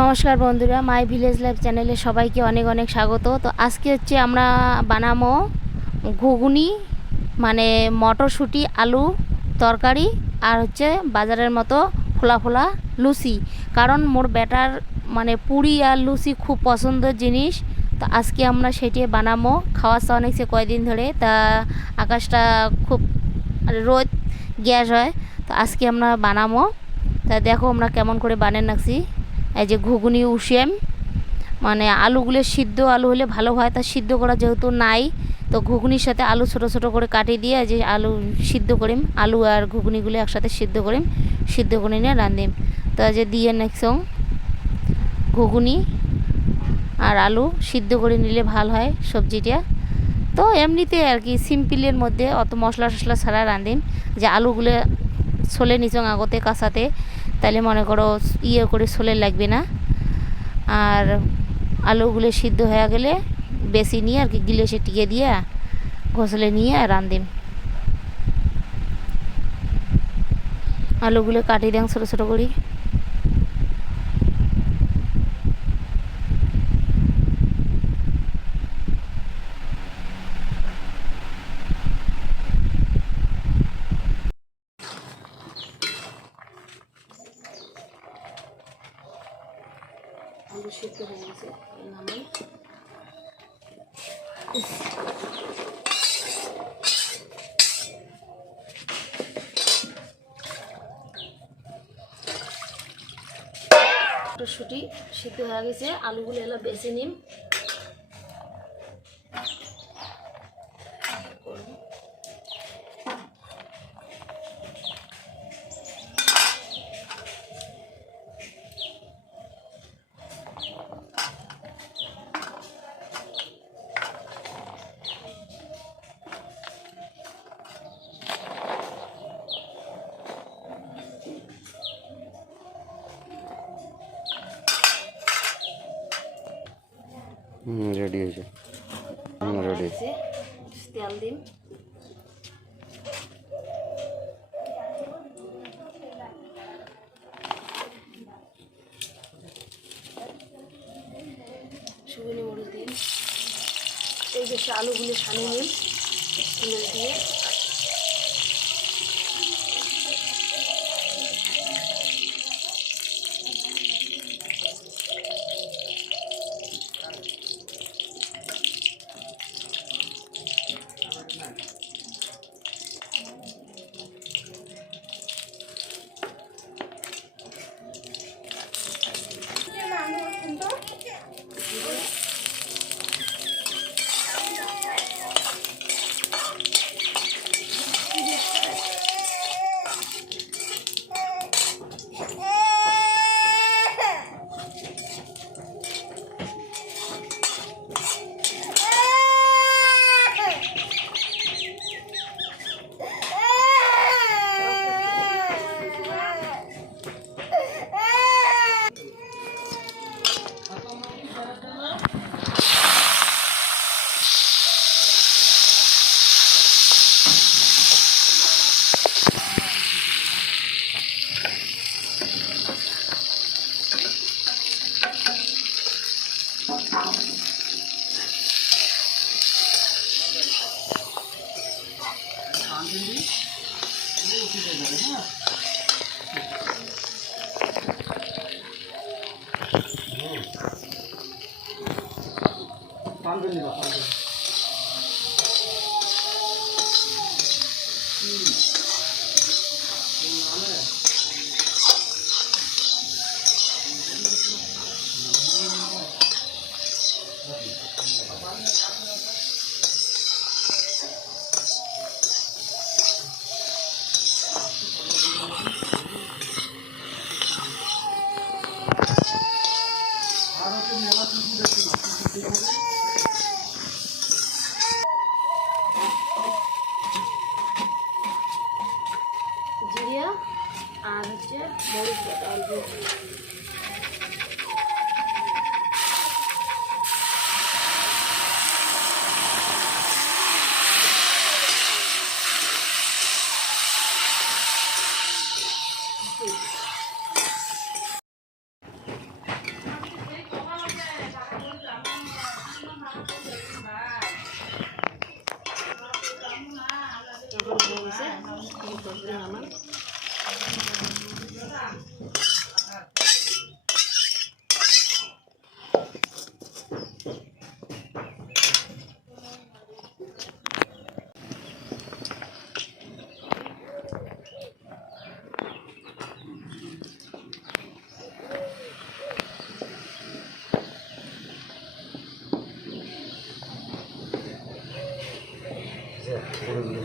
নমস্কার বন্ধুরা, my village life চ্যানেলে সবাইকে অনেক অনেক স্বাগত। তো আজকে হচ্ছে আমরা বানাবো ঘুগনি, মানে মটরশুঁটি আলু তরকারি, আর হচ্ছে বাজারের মতো ফোলা ফোলা লুচি। কারণ মোর বেটার মানে পুরি আর লুচি খুব পছন্দের জিনিস। তো আজকে আমরা সেটি বানাবো। খাওয়ার অনেক সে কয়দিন ধরে, তা আকাশটা খুব রোদ গ্যাস হয়। তো আজকে আমরা বানাবো। তা দেখো আমরা কেমন করে বানিয়ে রাখছি। এই যে ঘুগনি উষেম, মানে আলুগুলো সিদ্ধ আলু হলে ভালো হয়, তা সিদ্ধ করা যেহেতু নাই, তো ঘুগনির সাথে আলু ছোটো ছোটো করে কাটিয়ে দিয়ে যে আলু সিদ্ধ করিম, আলু আর ঘুগনিগুলো একসাথে সিদ্ধ করিম, সিদ্ধ করে নিয়ে রাঁধিম। তো যে দিয়ে নেক্সং ঘুগনি আর আলু সিদ্ধ করে নিলে ভালো হয় সবজিটা। তো এমনিতে আর কি সিম্পলের মধ্যে অত মশলা টশলা ছাড়া রাঁধিম। যে আলুগুলো ছলে নিচং আগতে কাঁচাতে, তাহলে মনে করো ইয়ে করে ছলে লাগবে না। আর আলুগুলো সিদ্ধ হয়ে গেলে বেশি নিয়ে আর কি গিলেসে টিকে দিয়ে ঘষলে নিয়ে রাঁধিম। আলুগুলো কাটিয়ে দেন ছোটো ছোটো করি। আলু সিদ্ধ হয়ে গেছে, নামাই। মটরশুঁটি সিদ্ধ হয়ে গেছে, আলুগুলো এলো বেছে নিম। রেডি হয়েছে, রেডি। তেল দিন, শুকনো মরিচ দিন। এই যে আলুগুলো ছানিয়ে নিন তুলে দিয়ে।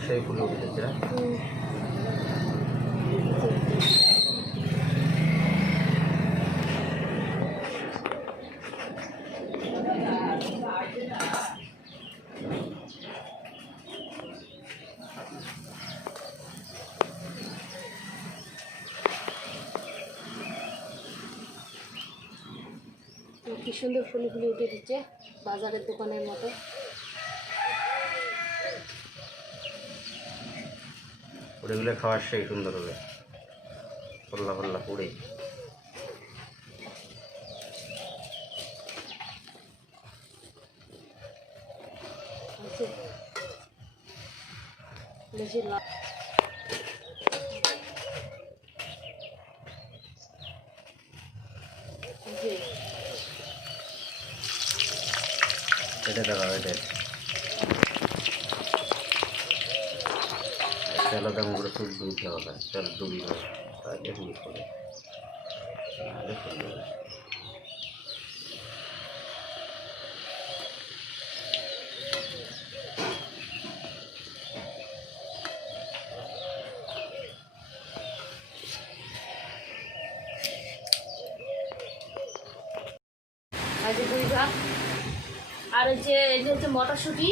সেই ফুলে উঠেছে। কি সুন্দর ফুলে ফুলে উঠে দিচ্ছে বাজারের দোকানের মতো। পুড়েগুলো খাওয়ার সেই সুন্দর হবে, পল্লা পল্লা পুড়ে। বেশি লাভ এটা দেখাও, এটা আলাদা করে চুল দুধতে হবে, তেল ডুবি হবে, তাহলে হুল করে নাহলে ফুল হবে। পুঁই শাক আর হচ্ছে এই যে হচ্ছে মটরশুঁটি।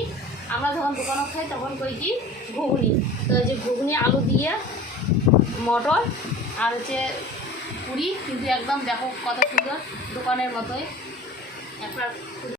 আমরা যখন দোকানে খাই তখন কই কি ঘুগনি, তো এই যে ঘুগনি আলু দিয়ে মটর আর হচ্ছে পুরি, কিন্তু একদম দেখো কত সুন্দর দোকানের মতোই একটা।